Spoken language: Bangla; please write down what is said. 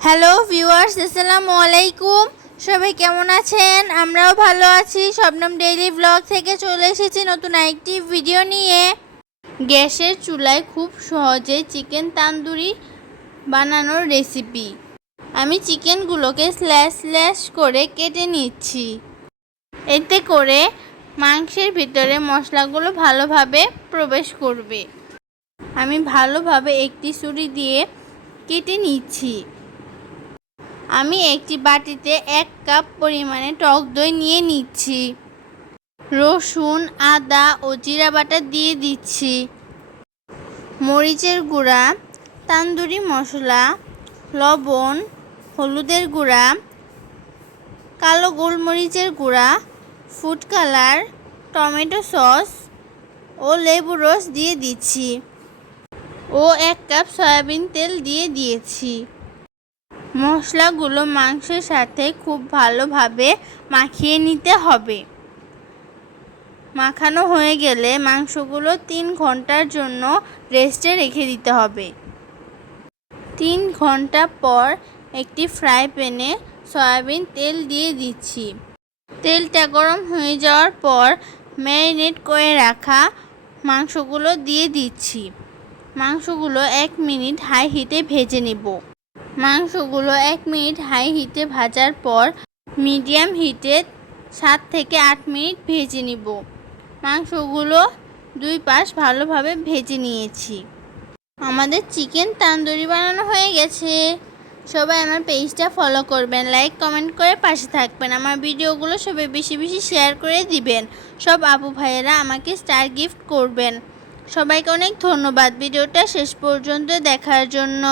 হ্যালো ভিউয়ার্স, আসসালামু আলাইকুম। সবাই কেমন আছেন? আমরাও ভালো আছি। শবনম ডেইলি ব্লগ থেকে চলে এসেছি নতুন আরেকটি ভিডিও নিয়ে। গ্যাসের চুলায় খুব সহজে চিকেন তান্দুরি বানানোর রেসিপি। আমি চিকেনগুলোকে স্ল্যাশ স্ল্যাশ করে কেটে নিচ্ছি। এতে করে মাংসের ভিতরে মশলাগুলো ভালোভাবে প্রবেশ করবে। আমি ভালোভাবে একটি ছুরি দিয়ে কেটে নিচ্ছি। আমি একটি বাটিতে 1 কাপ পরিমাণে টক দই নিয়ে নিচ্ছি। রসুন, আদা ও জিরা বাটা দিয়ে দিচ্ছি। মরিচের গুঁড়া, তান্দুরি মশলা, লবণ, হলুদের গুঁড়া, কালো গোলমরিচের গুঁড়া, ফুড কালার, টমেটো সস ও লেবুর রস দিয়ে দিচ্ছি ও 1 কাপ সয়াবিন তেল দিয়ে দিয়েছি। মশলাগুলো মাংসের সাথে খুব ভালোভাবে মাখিয়ে নিতে হবে। মাখানো হয়ে গেলে মাংসগুলো 3 ঘন্টার জন্য রেস্টে রেখে দিতে হবে। 3 ঘন্টা পর একটি ফ্রাই প্যানে সয়াবিন তেল দিয়ে দিচ্ছি। তেলটা গরম হয়ে যাওয়ার পর ম্যারিনেট করে রাখা মাংসগুলো দিয়ে দিচ্ছি। মাংসগুলো 1 মিনিট হাই হিটে ভেজে নেব। মাংসগুলো 1 মিনিট হাই হিটে ভাজার পর মিডিয়াম হিটে 7 থেকে 8 মিনিট ভেজে নিব। মাংসগুলো 2 পাশ ভালোভাবে ভেজে নিয়েছি। আমাদের চিকেন তান্দুরি বানানো হয়ে গেছে। সবাই আমার পেজটা ফলো করবেন, লাইক কমেন্ট করে পাশে থাকবেন। আমার ভিডিওগুলো সবাই বেশি বেশি শেয়ার করে দিবেন। সব আপু ভাইয়েরা আমাকে স্টার গিফট করবেন। সবাইকে অনেক ধন্যবাদ ভিডিওটা শেষ পর্যন্ত দেখার জন্য।